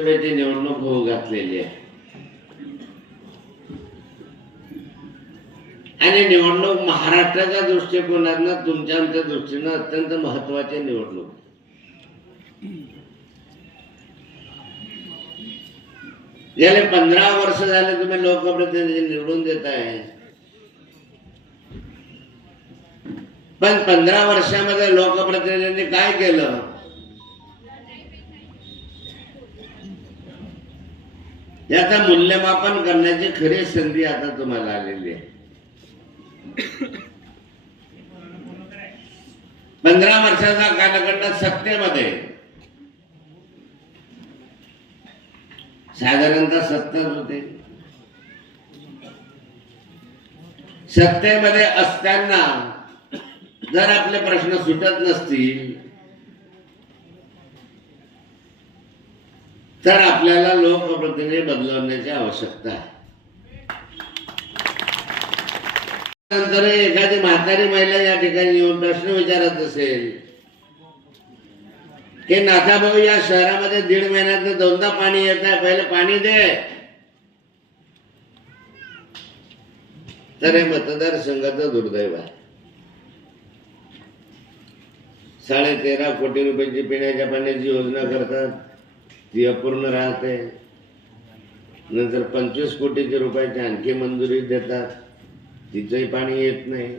लोकसभेची निवडणूक होऊ घातलेली आहे. आणि निवडणूक महाराष्ट्राच्या दृष्टिकोनातनं तुमच्या आमच्या दृष्टीनं अत्यंत महत्वाची निवडणूक. गेले पंधरा वर्ष झाले तुम्ही लोकप्रतिनिधी निवडून देत आहे. पण पंधरा वर्षामध्ये लोकप्रतिनिधींनी काय केलं? याचं मूल्यमापन करण्याची खरी संधी आता तुम्हाला आलेली आहे. पंधरा वर्षाचा कालखंड सत्तेमध्ये. साधारणतः सत्तर होते. सत्तेमध्ये असताना जर आपले प्रश्न सुटत नसतील तर आपल्याला लोकप्रतिनिधी बदलवण्याची आवश्यकता आहे. नंतर एखादी म्हातारी महिला या ठिकाणी येऊन प्रश्न विचारत असेल की नाथाभाऊ या शहरामध्ये दीड महिन्यात दोनदा पाणी येत आहे पहिले पाणी दे. तर हे मतदारसंघाचं दुर्दैव आहे. साडे तेरा कोटी रुपयाची पिण्याच्या पाण्याची योजना करतात. ती अपूर्ण राहते. नंतर पंचवीस कोटीचे रुपयाची आणखी मंजुरी देतात. तिचंही पाणी येत नाही.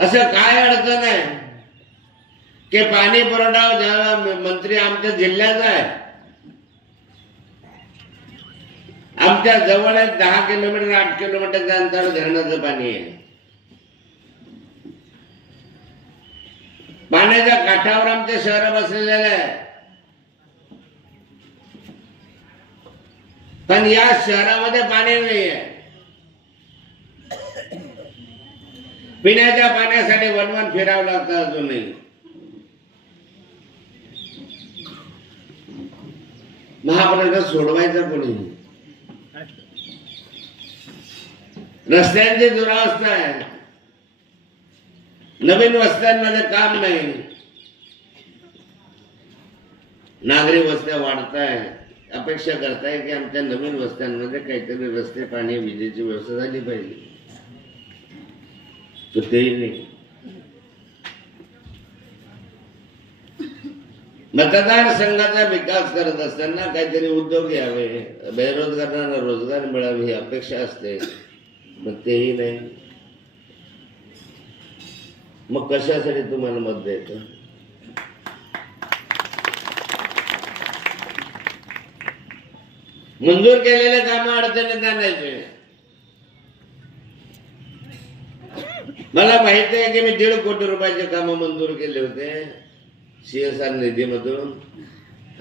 असं काय अडचण आहे? की पाणी पुरवठा जेव्हा मंत्री आमच्या जिल्ह्याचा आहे. आमच्या जवळ एक दहा किलोमीटर आठ किलोमीटरच्या अंतर धरणाचं पाणी आहे. पाण्याच्या काठावर आमच्या शहर बसलेले आहे. पण या शहरामध्ये पाणी नाही आहे पिण्याच्या पाण्यासाठी वनवन फिरावं लागतं अजूनही. महाप्रश्न सोडवायचा कोणी? रस्त्यांची दुरावस्था आहे. नवीन वस्त्यांमध्ये काम नाही. नागरी वस्त्या वाढताय अपेक्षा करताय की आमच्या नवीन वस्त्यांमध्ये काहीतरी रस्ते पाणी विजेची व्यवस्था झाली पाहिजे. तर तेही नाही. मतदार संघाचा विकास करत असताना काहीतरी उद्योग यावे बेरोजगारांना रोजगार मिळावे ही अपेक्षा असते मग तेही नाही. मग कशासाठी तुम्हाला मत द्यायचं? मंजूर केलेले काम अडचणीत आणायचे मला माहिती आहे की मी दीड कोटी रुपयाचे काम मंजूर केले होते. सीएसआर निधीमधून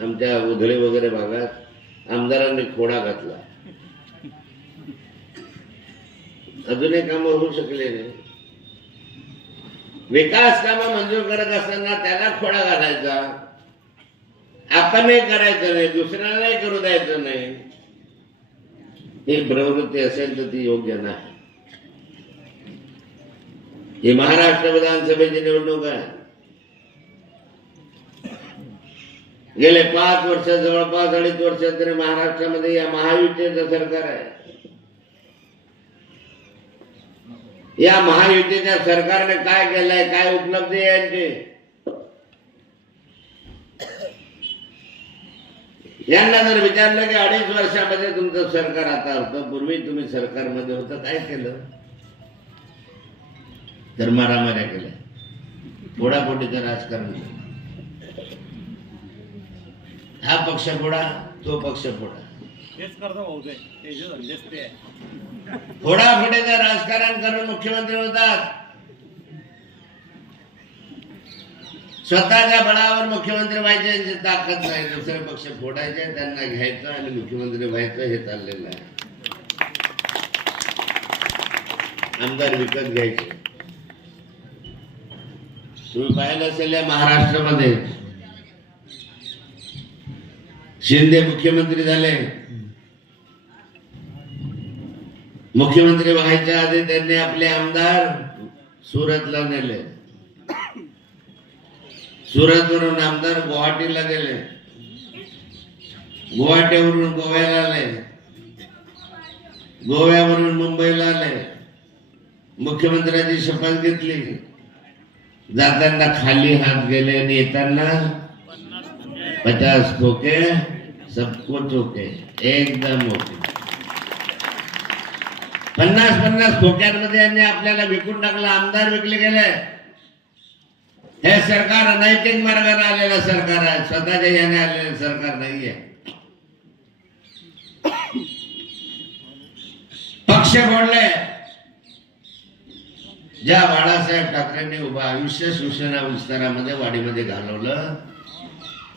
आमच्या उधळे वगैरे भागात आमदारांनी खोडा घातला. अजूनही काम होऊ शकले नाही. विकास कामं मंजूर करत असताना त्याला खोडा घालायचा. आपणही करायचं नाही दुसऱ्यालाही करू द्यायचं नाही. ही प्रवृत्ती असेल तर ती योग्य नाही. ही महाराष्ट्र विधानसभेची निवडणूक आहे. गेले पाच वर्ष जवळपास अडीच वर्ष तरी महाराष्ट्रामध्ये या महायुतीचं सरकार आहे. या महायुतीच्या सरकारने काय केलंय काय उपलब्धी आहे यांची? यांना जर विचारलं की अडीच वर्षामध्ये तुमचं सरकार आता होतं पूर्वी तुम्ही सरकारमध्ये होतं काय केलं? तर मारामाऱ्या केल्या. फोडाफोडीचं राजकारण केलं. हा पक्ष फोडा तो पक्ष फोडा. तेच फोडाफोडीचं राजकारण करून मुख्यमंत्री होतात. स्वतःच्या बळावर मुख्यमंत्री व्हायचे यांची ताकद नाही. दुसरे पक्ष फोडायचे त्यांना घ्यायचं आणि मुख्यमंत्री व्हायचं हे चाललेलं आहे. आमदार विकत घ्यायचे. तुम्ही पाहिलं असेल या महाराष्ट्रामध्ये. शिंदे मुख्यमंत्री झाले. मुख्यमंत्री व्हायच्या आधी त्यांनी आपले आमदार सुरतला नेले. सुरतवरून आमदार गुवाहाटीला गेले. गुवाहाटीवरून गोव्याला आले. गोव्यावरून मुंबईला आले. मुख्यमंत्र्यांची शपथ घेतली. जाताना खाली हात गेले आणि येताना पचास ठोके सबको चोके एकदम ओके पन्नास पन्नास खोक्यांमध्ये यांनी आपल्याला विकून टाकलं आमदार विकले गेले. हे सरकार अनैतिक मार्गाने आलेलं सरकार आहे. स्वतःच्या याने आलेलं सरकार नाहीये. पक्ष फोडले. ज्या बाळासाहेब ठाकरेंनी उभं आयुष्य शिवसेना विस्तारामध्ये वाडीमध्ये घालवलं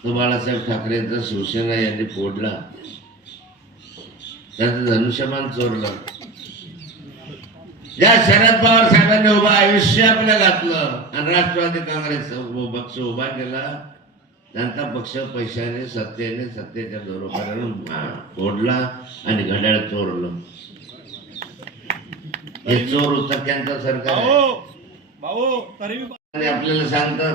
तो बाळासाहेब ठाकरेंचा शिवसेना यांनी फोडला. त्याचं धनुष्यमान चोरलं. ज्या शरद पवार साहेबांनी उभं आयुष्य आपलं घातलं. आणि राष्ट्रवादी काँग्रेस पक्ष उभा केला. त्यांचा पक्ष पैशाने सत्तेने सत्तेच्या जोरोपाऱ्यानं फोडला आणि घड्याळ चोरलं. हे चोर उचक्यांचं सरकार आणि आपल्याला सांगतात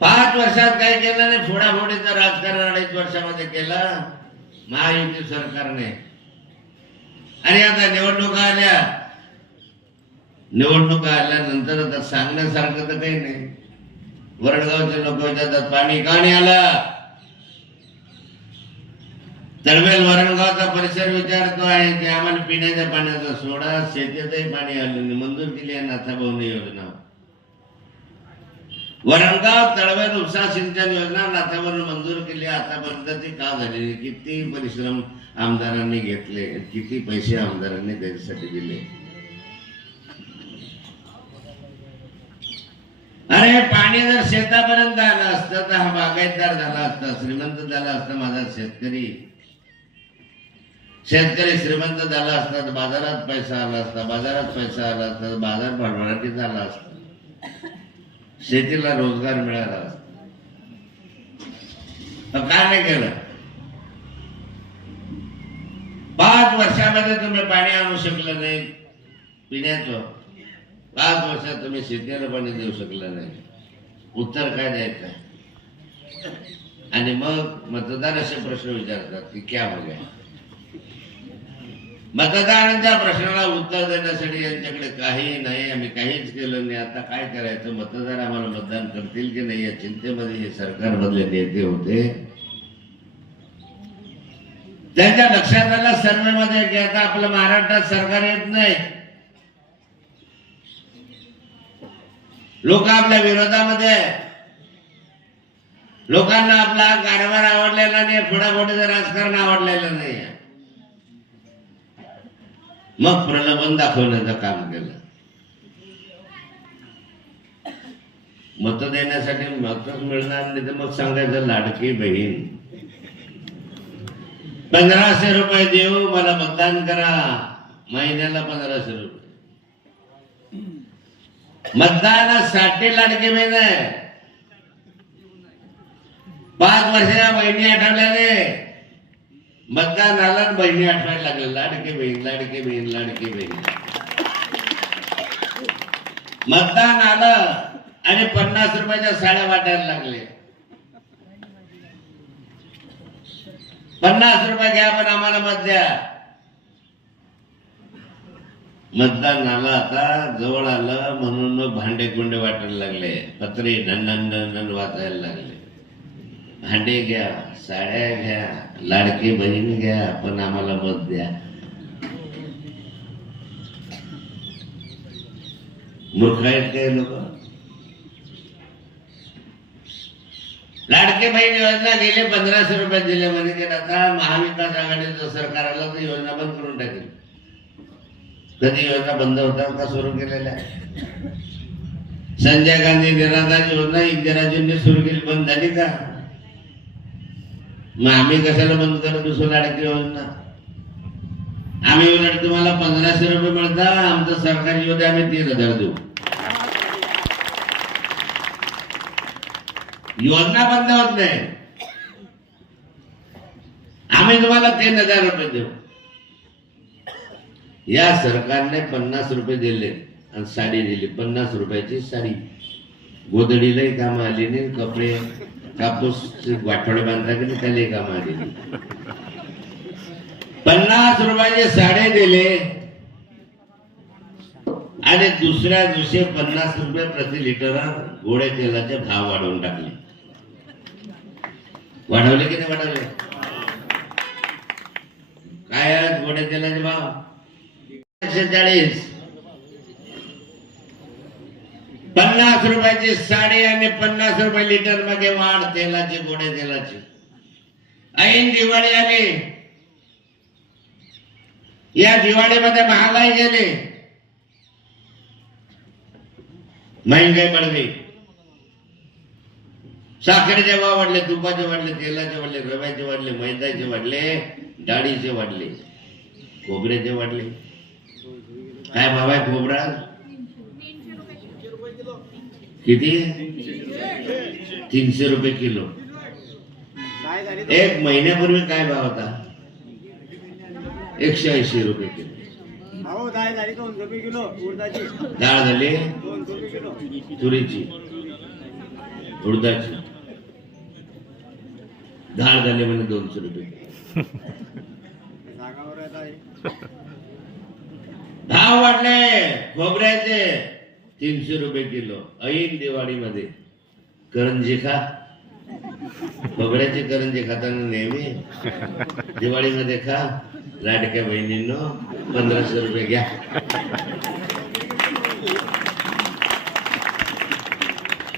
पाच वर्षात काय केलं नाही फोडाफोडीचं राजकारण अडीच वर्षामध्ये केलं. महायुती सरकारने आणि आता निवडणुका आल्या. निवडणुका आल्यानंतर आता सांगण्यासारखं तर काही नाही. वरडगावचे लोक विचारतात पाणी का नाही आलं. तळवेल वरणगावचा परिसर विचारतो आहे की आम्हाला पिण्याच्या पाण्याचा सोडा शेतीतही पाणी आलं नाही. मंजूर केली आहे नाथाभाऊने योजना. वरणगाव तळवेल उपसा सिंचन योजना नाथाभाऊन मंजूर केली. आतापर्यंत ती का झालेली किती परिश्रम आमदारांनी घेतले? किती पैसे आमदारांनी त्याच्यासाठी दिले? अरे पाणी जर शेतापर्यंत आलं असतं तर हा बागायतदार झाला असता श्रीमंत झाला असता माझा शेतकरी. शेतकरी श्रीमंत झाला असता तर बाजारात पैसा आला असता बाजारात पैसा आला असता बाजार भरभराटी झाला असता. शेतीला रोजगार मिळाला. असता काय नाही केलं? पाच वर्षामध्ये तुम्ही पाणी आणू शकलं नाही. पिण्याचं. पाच वर्षात तुम्ही शेतीला पाणी देऊ शकलं नाही. उत्तर काय द्यायचं? आणि मग मतदार असे प्रश्न विचारतात की क्या हो गया? मतदारांच्या प्रश्नाला उत्तर देण्यासाठी यांच्याकडे काही नाही. आम्ही काहीच केलं नाही. आता काय करायचं? मतदार आम्हाला मतदान करतील की नाही या चिंतेमध्ये हे सरकारमधले नेते होते. त्यांच्या लक्षात आलं सर्वे मध्ये की आता आपलं महाराष्ट्रात सरकार येत नाही. लोक आपल्या विरोधामध्ये आहे. लोकांना आपला कारभार आवडलेला नाही फोडाफोडीचं राजकारण आवडलेलं नाही. मग प्रलोभन दाखवण्याचं काम केलं. मत देण्यासाठी मतच मिळणार नाही तर मग सांगायचं लाडकी बहीण. पंधराशे रुपये देऊ मला मतदान करा. महिन्याला पंधराशे रुपये. मतदानासाठी लाडकी बहीण आहे. पाच वर्षाच्या बहिणी आठवल्याने मतदान आलं बहिणी आठवायला लागल्या लाडके बहीण लाडके बहीण लाडके बहीण. मतदान आलं आणि पन्नास रुपयाच्या साड्या वाटायला लागले. पन्नास रुपये घ्या पण आम्हाला मत द्या. मतदान आलं आता जवळ आलं म्हणून मग भांडे कुंडे वाटायला लागले. पत्रे नन ढन वाचायला लागले. भांडे घ्या साड्या घ्या लाडकी बहीण घ्या पण आम्हाला मत द्या. मूर्ख आहेत काय लोक? लाडके बहीण योजना गेले पंधराशे रुपयात दिले म्हणजे की आता महाविकास आघाडीचं सरकार आलं तर योजना बंद करून टाकेल. कधी योजना बंद होतात का सुरू केलेल्या? संजय गांधी निराधार योजना इंदिराजींनी सुरू केली बंद झाली का? मग आम्ही कशाला बंद करत बसू लाडकी योजना? आम्ही उलट तुम्हाला पंधराशे रुपये मिळता आमचं सरकारी योजना आम्ही तीन हजार देऊ. योजना बंद होत नाही. आम्ही तुम्हाला तीन हजार रुपये देऊ. या सरकारने पन्नास रुपये दिले आणि साडी दिली. पन्नास रुपयाची साडी. गोदडीलाही कामं आली नाही कपडे कापूस वाटोळे बांधता की नाही त्यालाही काम पन्नास रुपयाचे साडे दिले. आणि दुसऱ्या दिवशी पन्नास रुपये प्रति लिटर गोड्या तेलाचे भाव वाढवून टाकले. वाढवले की नाही वाढवले? काय आहेत गोड्या तेलाचे भाव? एकशे चाळीस. पन्नास रुपयाची साडी आणि पन्नास रुपये लिटरमध्ये वाढ तेलाची गोडे तेलाची. ऐन दिवाळी आली. या दिवाळीमध्ये महागाई गेली. महंगाई पडली. साखरेचे भाव वाढले तुपाचे वाढले तेलाचे वाढले रव्याचे वाढले मैद्याचे वाढले डाळीचे वाढले खोबऱ्याचे वाढले. काय भाव आहे खोबरा? किती? तीनशे रुपये किलो. एक महिन्यापूर्वी काय भाव होता? एकशे ऐंशी रुपये किलो. डाळ झाली तुरीची. उडदाची. डाळ झाली म्हणजे दोनशे रुपये. भाव वाढले खोबऱ्याचे. तीनशे रुपये किलो. ऐन दिवाळीमध्ये. करंजी खा. खोबऱ्याची करंजी खाताना नेहमी. दिवाळीमध्ये खा. लाडक्या बहिणींनो पंधराशे रुपये घ्या.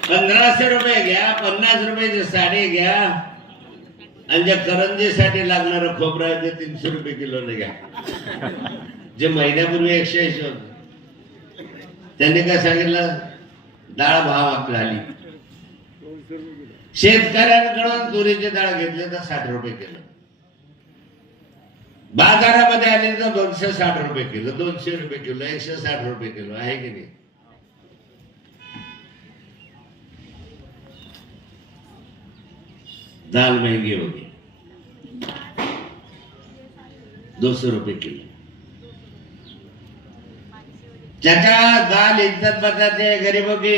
पंधराशे रुपये घ्या पन्नास रुपयाची साडी घ्या. आणि ज्या करंजीसाठी लागणारं खोबरं आहे ते तीनशे रुपये किलोने घ्या. जे महिन्यापूर्वी एकशे ऐंशी होतं. त्यांनी काय सांगितलं? डाळ भाव आपल्या आली. शेतकऱ्यांकडून तुरीची डाळ घेतली तर साठ रुपये किलो. बाजारामध्ये आले तर दोनशे साठ रुपये किलो दोनशे रुपये किलो एकशे साठ रुपये किलो आहे की नाही? दाल महंगी होगी. दो सौ रुपये किलो. ज्याच्या दाल इज्जत बचाते हैं की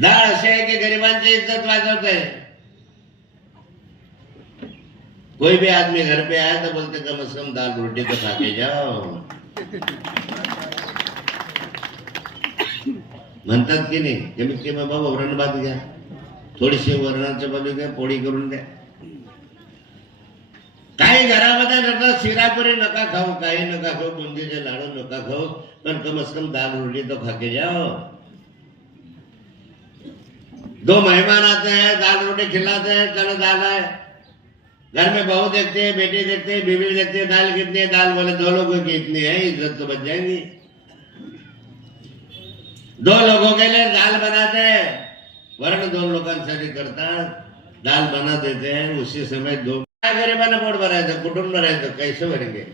दाळ असे आहे की गरिबांची इज्जत वाजवते कोई भी आदमी घर पे आया तो बोलते कम से कम दाल रोटी तो खा के जाओ. म्हणतात की नाही कमीत कमी बाबा वरण भात घ्या. थोडीशी वरणाच्या बाजू घ्या पोळी करून द्या. काही घरामध्ये नका शिरापुरी नका खाऊ काही नका खाऊ बुंदीचे लाडू नका खाऊ पण कम कम दाल रोटी तो खाके जाओ. दो मेहमान आते हैं दाल रोटी खिलाते हैं चलो दाल है घर में बहू देखते हैं बेटी देखते हैं बीवी देखते हैं दाल कितनी है? दाल बोले दो लोगों की इतनी है इज्जत तो बच जाएंगी। दो लोगों के लिए दाल बनाते हैं वर्ण दोन लोकांसाठी करतात दाल बना देते हैं उसी समय दो काय गरिबांना पोट भरायचं कुठून भरायचं कैसे भरेंगे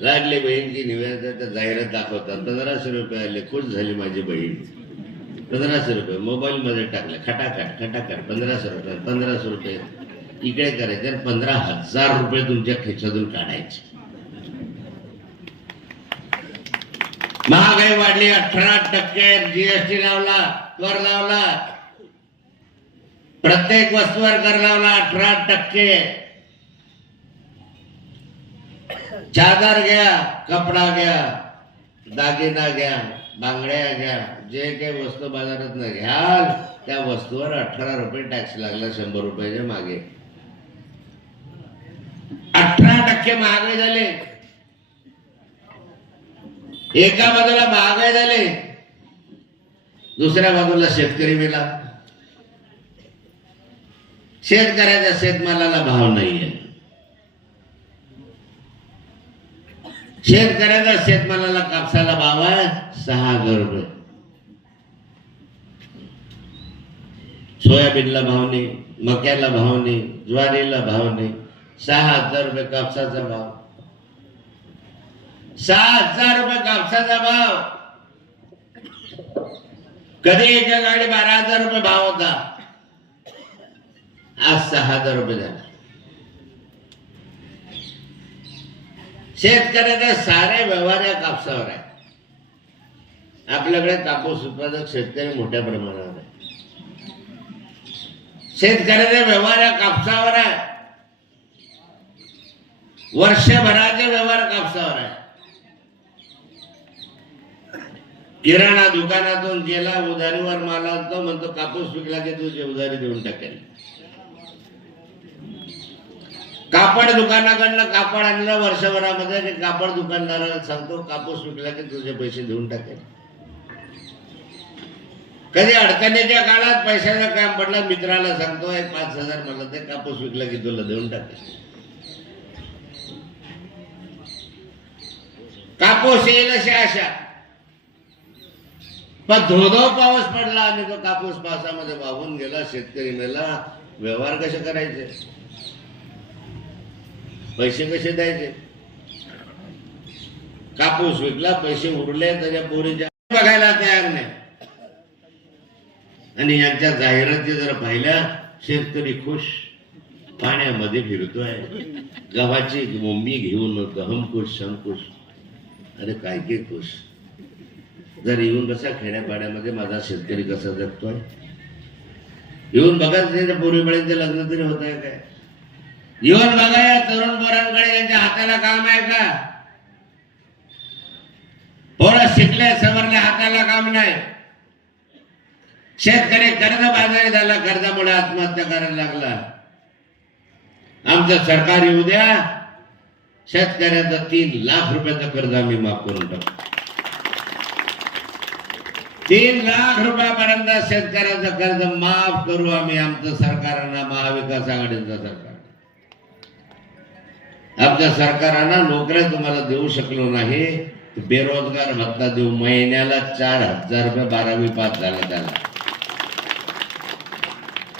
लाडली बहीणची की निवेदन जाहिरात दाखवतात पंधराशे रुपये आले खुश झाली माझी बहीण पंधराशे रुपये मोबाईल मध्ये टाकले खटाखट खटाखट पंधराशे रुपये पंधराशे रुपये इकडे करायचे आणि पंधरा हजार रुपये तुमच्या खिशातून काढायचे महागाई वाढली अठरा टक्के जीएसटी लावला कर लावला प्रत्येक वस्तूवर कर लावला अठरा टक्के. चादर घ्या कपडा घ्या दागिना घ्या बांगड्या घ्या जे काही वस्तू बाजारात घ्याल त्या वस्तूवर अठरा रुपये टॅक्स लागला शंभर रुपयाच्या मागे. अठरा टक्के महागाई झाले. एका बाजूला महागाई झाली. दुसऱ्या बाजूला शेतकरी मेला. शेतकऱ्याच्या शेतमालाला भाव नाहीये. शेतकऱ्याचा शेतमालाला कापसाला भाव आहे सहा हजार रुपये. सोयाबीनला भाव नाही मक्याला भाव नाही ज्वारीला भाव नाही. सहा हजार रुपये कापसाचा भाव. सहा हजार रुपये कापसाचा भाव. कधी एका गाडी बारा हजार रुपये भाव होता? आज सहा हजार रुपये झाला शेतकऱ्याचे सारे व्यवहार या कापसावर आहे. आपल्याकडे कापूस उत्पादक शेतकरी मोठ्या प्रमाणावर आहे. शेतकऱ्याचा व्यवहार या कापसावर आहे. वर्षभराचे व्यवहार कापसावर आहे. किराणा दुकानातून गेला उधारीवर माल आणतो म्हणतो कापूस विकला की तुझी उधारी देऊन टाकेल. कापड दुकानाकडनं कापड आणलं वर्षभरामध्ये की कापड दुकानदाराला सांगतो कापूस विकला की तुझे पैसे देऊन टाकेल. कधी अडचणीच्या काळात पैशाचं काम पडलं मित्राला सांगतो एक पाच हजार मला ते कापूस विकला की तुला देऊन टाकेल. कापूस येईल अशी आशा. पण धोधो पाऊस पडला आणि तो कापूस पावसामध्ये वाहून गेला शेतकरी मेला व्यवहार कसे करायचे? पैसे कसे द्यायचे? कापूस विकला पैसे उरले त्याच्या पोरीच्या बघायला तयार नाही. आणि यांच्या जाहिराती जर पाहिल्या शेतकरी खुश. पाण्यामध्ये फिरतोय. गव्हाची मुंबी घेऊन गहम खुश अरे काय के खुश. जर येऊन कसा खेड्यापाड्यामध्ये माझा शेतकरी कसा जगतोय? येऊन बघा त्याच्या पूर्वीपर्यंत लग्न तरी होत आहे काय? येऊन बघा या तरुण पोरांकडे यांच्या हाताला काम आहे का? पोरं शिकले समरले हाताला काम नाही. शेतकरी कर्ज बाजारी झाला कर्जामुळे आत्महत्या करायला लागला. आमचं सरकार येऊ द्या. शेतकऱ्याचं तीन लाख रुपयाचं कर्ज आम्ही माफ करून टाकू. तीन लाख रुपयापर्यंत शेतकऱ्याचं कर्ज माफ करू आम्ही आमचं सरकारांना महाविकास आघाडीचं सरकार. आमच्या सरकारांना नोकऱ्या तुम्हाला देऊ शकलो नाही बेरोजगार भत्ता देऊ. महिन्याला चार हजार रुपये बारावी पास झाला त्याला.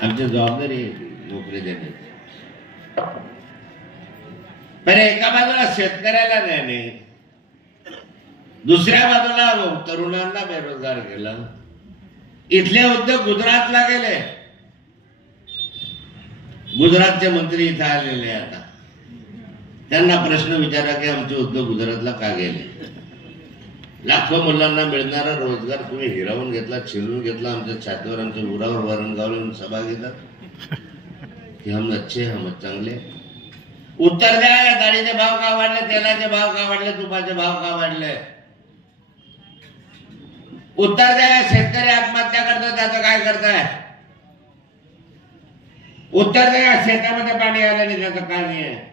आमची जबाबदारी नोकरी देण्याची. पण एका बाजूला शेतकऱ्याला नाही नाही दुसऱ्या बाजूला तरुणांना बेरोजगार केला. इथले उद्योग गुजरातला गेले. गुजरातचे मंत्री इथे आलेले आता. त्यांना प्रश्न विचारा की आमचे उद्योग गुजरातला का गेले? लाखो मुलांना मिळणारा रोजगार तुम्ही हिरावून घेतला चिरून घेतला आमच्या छातीवर आमच्या उरावर वरण गावून सभा घेतात की हम अच्छे हम चांगले उत्तर द्या या डाळीचे भाव का वाढले तेलाचे भाव का वाढले तुपाचे भाव का वाढले? उत्तर द्या या शेतकरी आत्महत्या करतो त्याचं काय करताय? उत्तर द्या शेतामध्ये पाणी आलं नाही त्याचं काय नाही आहे?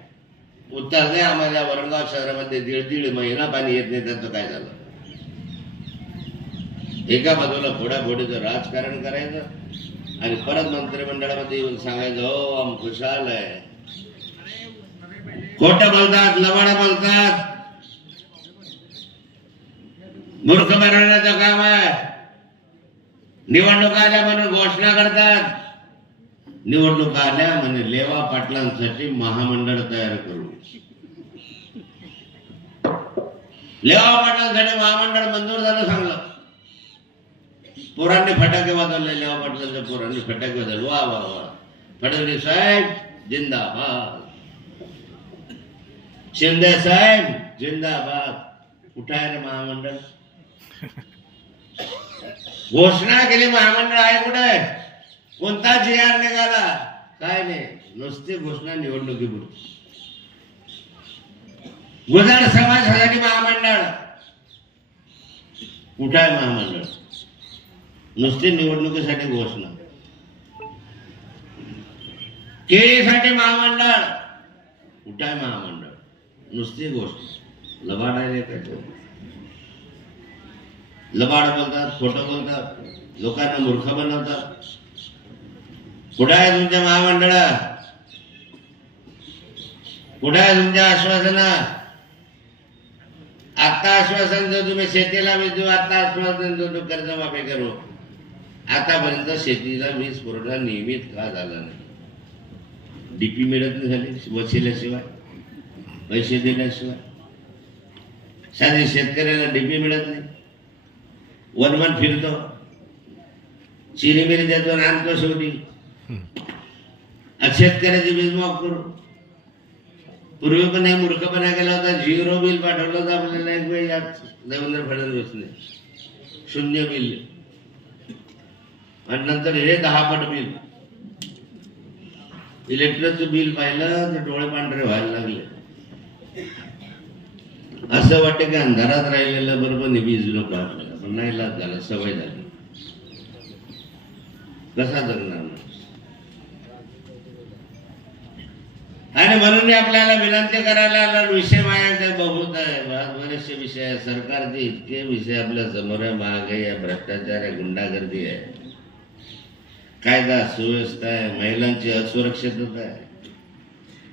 उत्तर नाही आम्हाला वरणगाव शहरामध्ये दीड दीड महिना पाणी येत नाही त्याचं काय झालं? एका बाजूला फोडाफोडीचं राजकारण करायचं आणि परत मंत्रिमंडळामध्ये येऊन सांगायचं हो आम खुशाल आहे. खोट बोलतात लबाड बोलतात. मूर्ख बनवण्याचं काम आहे. निवडणुका आल्या म्हणून घोषणा करतात. निवडणुका आल्या म्हणजे लेवा पाटलांसाठी महामंडळ तयार करू. लेवा पाटलांसाठी महामंडळ मंजूर झालं सांगलं पोरांनी फटाके वाजवले लेवा पाटलांच्या पोरांनी फटाके वाजवले. वा वा वा. फडणवीस साहेब जिंदाबाद. शिंदे साहेब जिंदाबाद. कुठं आहे रे महामंडळ? घोषणा केली महामंडळ आहे कुठे? कोणता जे आर निघाला? काय नाही. नुसती घोषणा निवडणुकीपुरती गुजरात समाजासाठी महामंडळ. कुठं आहे महामंडळ? नुसती निवडणुकीसाठी घोषणा. केळीसाठी महामंडळ. कुठं आहे महामंडळ? नुसती गोष्ट लबाड आहे काय तो लबाड बोलतात खोटं बोलतात. लोकांना मूर्ख बनवतात. कुठं आहे तुमच्या महामंडळ? कुठं आहे तुमच्या आश्वासना? आत्ता आश्वासन जर तुम्ही शेतीला वीज देऊ आत्ता आश्वासन देऊ तुम्ही कर्जमाफी करू. आतापर्यंत शेतीला वीज पुरवठा नियमित का झाला नाही. डीपी मिळत नाही झाली वशिल्याशिवाय पैसे दिल्याशिवाय. साधे शेतकऱ्याला डीपी मिळत नाही. वनवन फिरतो. चिरीमिरी देतो आणतो शेवटी. आज शेतकऱ्याची वीज माफ करू. पूर्वी पण नाही मूर्खपणा केला होता झिरो बिल पाठवलं होतं आपल्याला एक वेळ यात देवेंद्र फडणवीसने शून्य बिल आणि नंतर हे दहा पट बिल इलेक्ट्रिकचं बिल पाहिलं तर डोळे पांढरे व्हायला लागले. असं वाटतं की अंधारात राहिलेलं बरोबर निवीज नको आपल्याला पण नाही लाज झाला सवय झाली. कसा जगणार आणि म्हणून आपल्याला विनंती करायला आला विषय माझ्याकडे बहुत आहे. बरेचसे विषय आहे. सरकारचे इतके विषय आपल्यासमोर आहे. महागाई आहे भ्रष्टाचार आहे गुंडागर्दी आहे. कायदा सुव्यवस्था आहे. महिलांची असुरक्षितता आहे.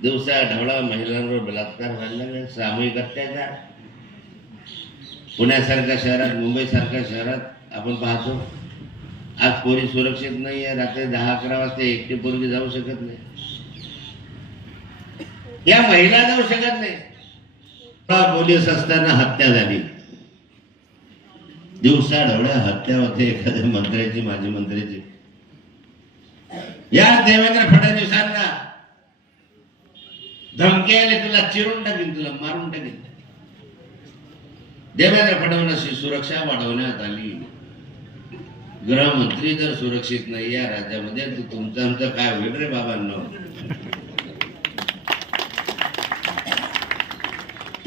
दिवसा ढवळा महिलांवर बलात्कार व्हायला लागले. सामूहिक अत्याचार. पुण्यासारख्या शहरात मुंबईसारख्या शहरात आपण पाहतो आज पोरी सुरक्षित नाही आहे रात्री दहा अकरा वाजता एकटी पोरगी जाऊ शकत नाही. या महिला जाऊ शकत नाही. पोलीस असताना हत्या झाली? दिवसा ढवळ्या हत्या होते एखाद्या मंत्र्याची माजी मंत्र्याची. या देवेंद्र फडणवीसांना धमकी आले तुला चिरून टाकीन तुला मारून टाकीन. देवेंद्र फडणवीसांची सुरक्षा वाढवण्यात आली. गृहमंत्री जर सुरक्षित नाही या राज्यामध्ये तुमचं आमचं काय होईल रे बाबांना?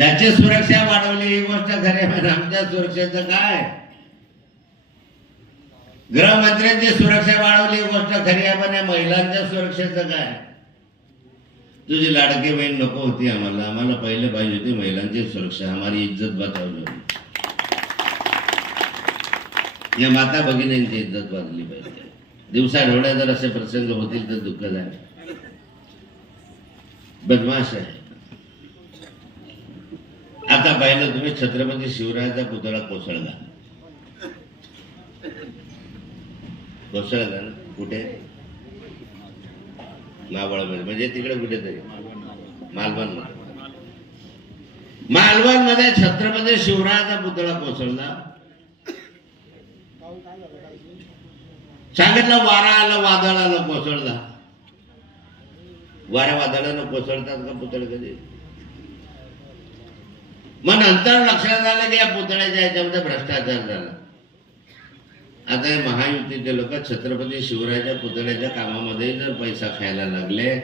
त्याची सुरक्षा वाढवली ही गोष्ट खरे पण आमच्या सुरक्षेचं काय? गृहमंत्र्यांची सुरक्षा वाढवली ही गोष्ट खरी आहे पण या महिलांच्या सुरक्षेचं काय? तुझी लाडकी बहीण नको होती आम्हाला. आम्हाला पहिले पाहिजे होती महिलांची सुरक्षा. आम्हाला इज्जत बचावली होती. या माता भगिनींची इज्जत वाचली पाहिजे. दिवसा ढोळ्या जर असे प्रसंग होतील तर दुःख झाले. बदमाश आहे. आता पाहिलं तुम्ही छत्रपती शिवरायाचा पुतळा कोसळला. कोसळला ना? कुठे? मावळमध्ये म्हणजे तिकडे कुठेतरी? मालवणमध्ये. मालवणमध्ये छत्रपती शिवरायाचा पुतळा कोसळला. सांगितलं वारा आलं वादळ आलं कोसळला. वाऱ्या वादळानं कोसळतात का पुतळ कधी? मग नंतर लक्षात आलं की या पुतळ्याच्या याच्यामध्ये भ्रष्टाचार झाला. आता हे महायुतीचे लोक छत्रपती शिवरायाच्या पुतळ्याच्या कामामध्ये जर पैसा खायला लागले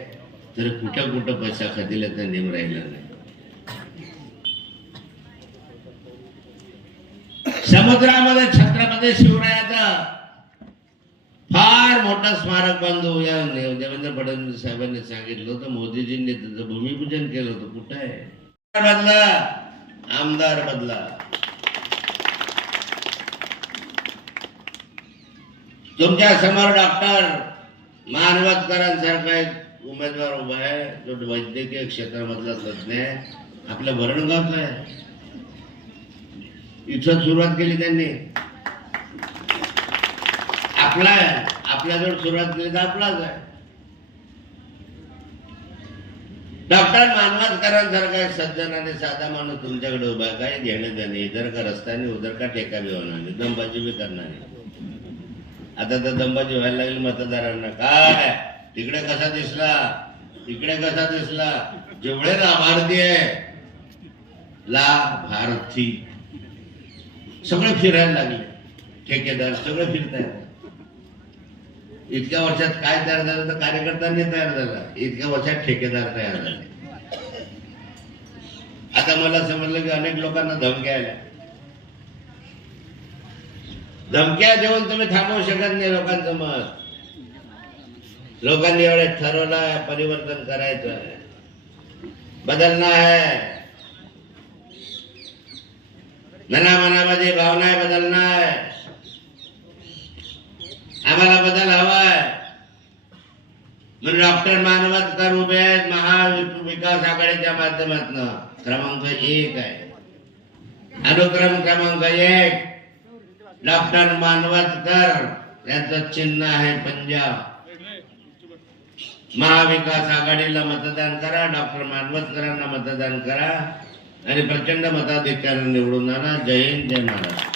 तर कुठं कुठं पैसा खातील याचा नेम राहिला नाही. समुद्रामध्ये छत्रपती शिवरायाचा फार मोठं स्मारक बांधू या देवेंद्र फडणवीस साहेबांनी सांगितलं होतं. मोदीजींनी त्याचं भूमिपूजन केलं होतं. कुठं आहे? बदला आमदार बदला. तुमच्यासमोर डॉक्टर मानवतकरांसारखा एक उमेदवार उभा आहे जो वैद्यकीय क्षेत्रामधला तज्ज्ञ आहे. आपल्या भरणगावचा आहे इथं सुरुवात केली त्यांनी. आपला आपल्याजवळ सुरुवात केली तर आपलाच आहे. डॉक्टर मानवतकरांसारखा एक सज्जन आणि साधा माणूस तुमच्याकडे उभा काय घेणं देणे इधर का रस्त्याने उधर का टेका बी होणार नाही दंबाजी बी करणार नाही. आता तर दंबाजी व्हायला लागली मतदारांना. काय? तिकडे कसा दिसला? इकडे कसा दिसला? जेवढे लाभार्थी आहे लाभार्थी सगळे फिरायला लागले. ठेकेदार सगळे फिरतायत. इतक्या वर्षात काय तयार झालं तर कार्यकर्त्यांनी तयार झाला. इतक्या वर्षात ठेकेदार तयार झाले. आता मला समजलं की अनेक लोकांना धमक्या आल्या. धमक्या देऊन तुम्ही थांबवू शकत नाही लोकांचं मत. लोकांनी एवढे ठरवलं आहे परिवर्तन करायचं आहे बदलणं आहे. मनामध्ये भावना आहे बदलणं आहे. आम्हाला बदल हवाय. म्हणून डॉक्टर मानवतकर उभे आहेत महाविकास आघाडीच्या माध्यमातन. क्रमांक एक आहे. अनुक्रम क्रमांक एक. डॉक्टर मानवतकर यांचं चिन्ह आहे पंजाब. महाविकास आघाडीला मतदान करा. डॉक्टर मानवतकरांना मतदान करा. आणि प्रचंड मताधिकाऱ्यांना निवडून आणा. जय हिंद जय महाराष्ट्र.